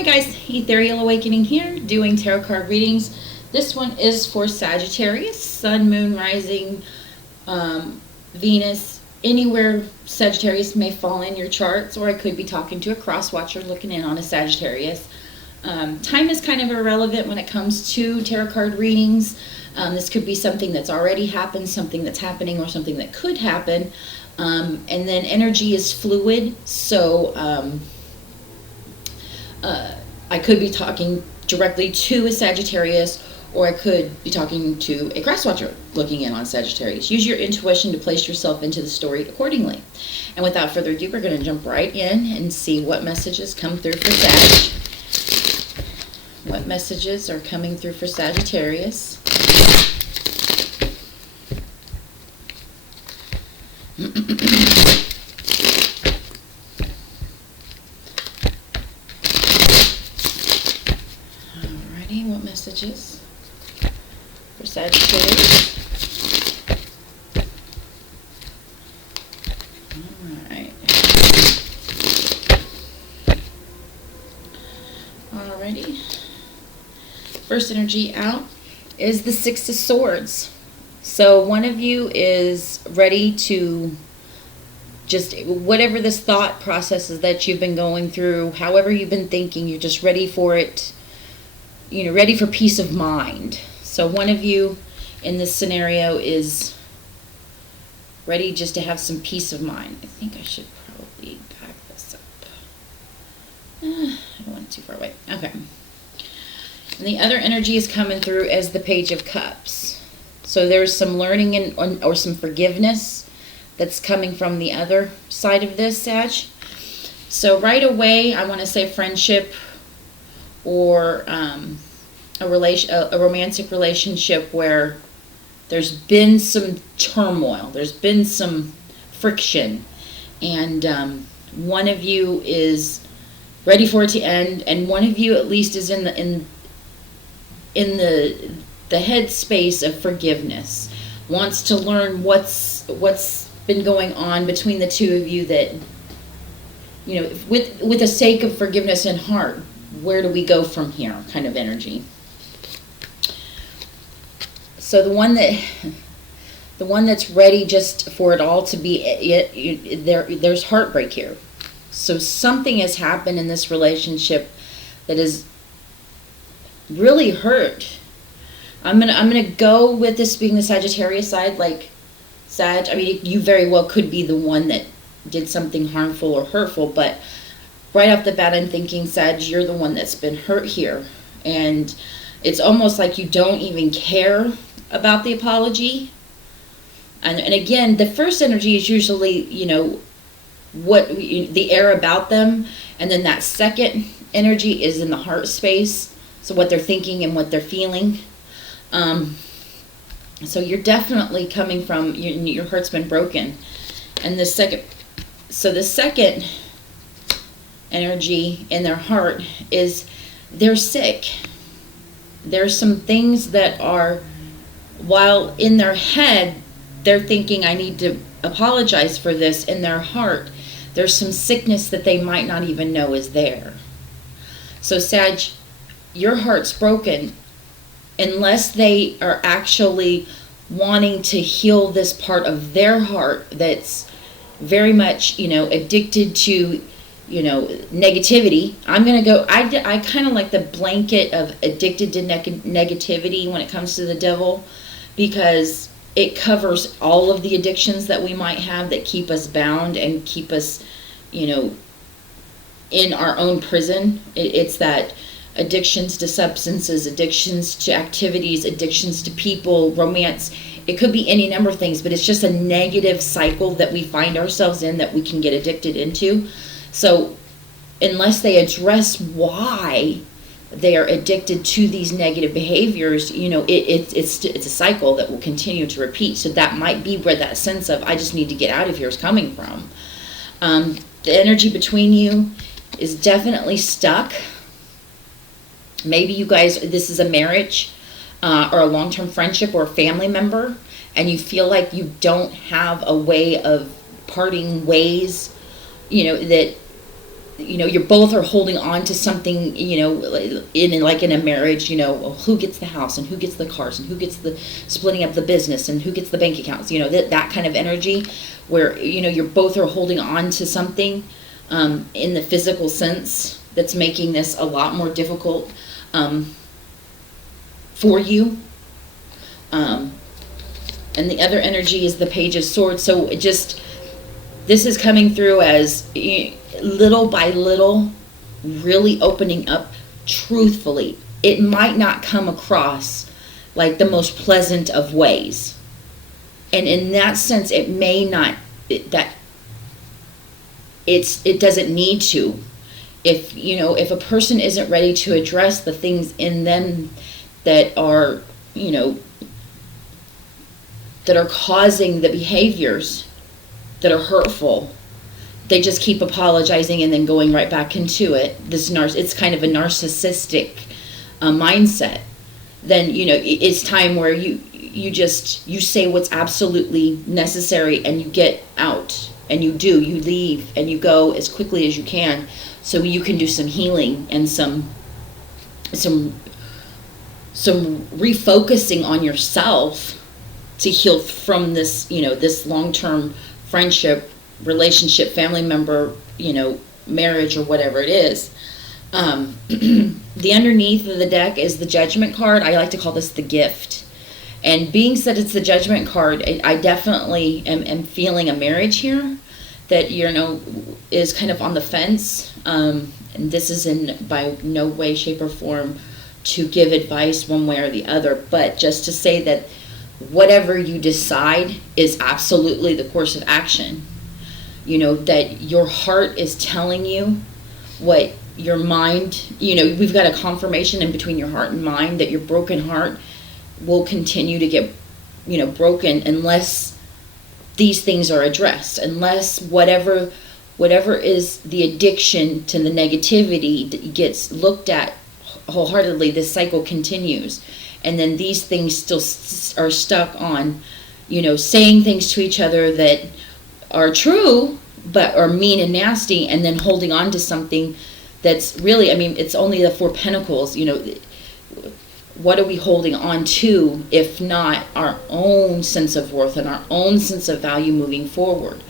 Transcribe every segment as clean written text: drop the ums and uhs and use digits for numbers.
Hi guys, Ethereal Awakening here, doing tarot card readings. This one is for Sagittarius, Sun, Moon, Rising, Venus, anywhere Sagittarius may fall in your charts, or I could be talking to a cross watcher looking in on a Sagittarius. Time is kind of irrelevant when it comes to tarot card readings. This could be something that's already happened, something that's happening, or something that could happen. And then energy is fluid, so I could be talking directly to a Sagittarius, or I could be talking to a cross watcher looking in on Sagittarius. Use your intuition to place yourself into the story accordingly. And without further ado, we're going to jump right in and see what messages come through for Sag. What messages are coming through for Sagittarius? What messages for Sagittarius? Alright. Alrighty. First energy out is the Six of Swords. So one of you is ready to just, whatever this thought process is that you've been going through, however you've been thinking, you're just ready for it. You know, ready for peace of mind. So one of you in this scenario is ready just to have some peace of mind. I think I should probably back this up. I don't want it too far away. Okay. And the other energy is coming through as the Page of Cups. So there's some learning or some forgiveness that's coming from the other side of this, Sag. So right away, I want to say friendship, or a romantic relationship where there's been some turmoil, there's been some friction, and one of you is ready for it to end, and one of you at least is in the headspace of forgiveness, wants to learn what's been going on between the two of you, that, you know, with the sake of forgiveness in heart. Where do we go from here kind of energy. So the one that's ready just for it all to be there's heartbreak here. So something has happened in this relationship that is really hurt. I'm gonna go with this being the Sagittarius side, like Sag. I mean, you very well could be the one that did something harmful or hurtful, but right off the bat, I'm thinking, Sag, you're the one that's been hurt here. And it's almost like you don't even care about the apology. And again, the first energy is usually, you know, the air about them. And then that second energy is in the heart space. So what they're thinking and what they're feeling. So you're definitely coming from, your heart's been broken. And the second energy in their heart is they're sick. There's some things that are, while in their head they're thinking, I need to apologize for this, in their heart there's some sickness that they might not even know is there. So Sag, your heart's broken unless they are actually wanting to heal this part of their heart that's very much, you know, addicted to, you know, negativity. I'm going to go, I kind of like the blanket of addicted to negativity when it comes to the devil, because it covers all of the addictions that we might have that keep us bound and keep us, you know, in our own prison. It's that addictions to substances, addictions to activities, addictions to people, romance. It could be any number of things, but it's just a negative cycle that we find ourselves in that we can get addicted into. So unless they address why they are addicted to these negative behaviors, you know, it's a cycle that will continue to repeat. So that might be where that sense of, I just need to get out of here, is coming from. The energy between you is definitely stuck. Maybe you guys, this is a marriage or a long-term friendship or a family member, and you feel like you don't have a way of parting ways, you know, that you both are holding on to something, in a marriage, who gets the house and who gets the cars and who gets the splitting up the business and who gets the bank accounts, that kind of energy where, you're both are holding on to something in the physical sense that's making this a lot more difficult for you. And the other energy is the Page of Swords. So this is coming through as little by little, really opening up truthfully. It might not come across like the most pleasant of ways. And in that sense, it may not, it doesn't need to. If a person isn't ready to address the things in them that are, that are causing the behaviors that are hurtful, they just keep apologizing and then going right back into it. It's kind of a narcissistic mindset. Then, it's time where you say what's absolutely necessary and you get out and you leave and you go as quickly as you can so you can do some healing and some refocusing on yourself to heal from this, this long-term friendship, relationship, family member, marriage or whatever it is. The underneath of the deck is the Judgment card. I like to call this the gift. And being said it's the Judgment card, I definitely am feeling a marriage here that, is kind of on the fence. And this is by no way, shape, or form to give advice one way or the other, but just to say that whatever you decide is absolutely the course of action. That your heart is telling you what your mind, we've got a confirmation in between your heart and mind that your broken heart will continue to get, broken unless these things are addressed, unless whatever is the addiction to the negativity gets looked at wholeheartedly. This cycle continues. And then these things still are stuck on, saying things to each other that are true, but are mean and nasty, and then holding on to something that's really, it's only the Four of Pentacles. What are we holding on to if not our own sense of worth and our own sense of value moving forward?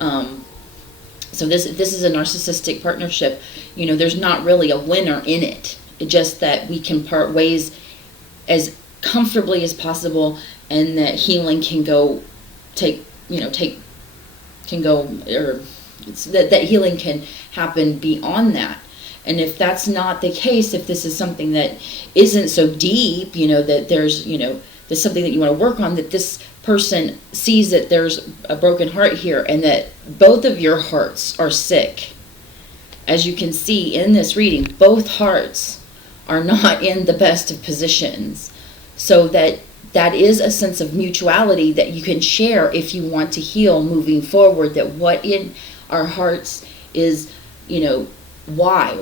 So this is a narcissistic partnership. There's not really a winner in it. It's just that we can part ways as comfortably as possible, and that healing can go that healing can happen beyond that. And if that's not the case, if this is something that isn't so deep, that there's something that you want to work on, that this person sees that there's a broken heart here and that both of your hearts are sick. As you can see in this reading, both hearts are not in the best of positions. So that is a sense of mutuality that you can share if you want to heal moving forward. That what in our hearts is, why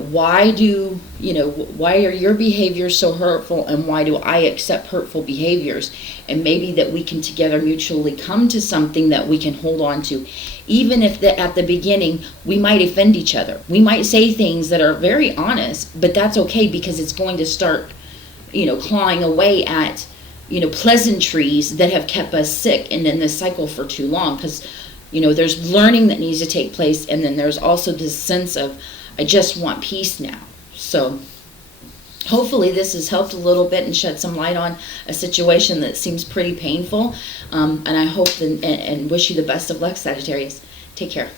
are your behaviors so hurtful, and why do I accept hurtful behaviors? And maybe that we can together mutually come to something that we can hold on to, even if at the beginning we might offend each other. We might say things that are very honest, but that's okay, because it's going to start clawing away at pleasantries that have kept us sick and in this cycle for too long. Because there's learning that needs to take place, and then there's also this sense of, I just want peace now. So hopefully this has helped a little bit and shed some light on a situation that seems pretty painful. And I hope and wish you the best of luck, Sagittarius. Take care.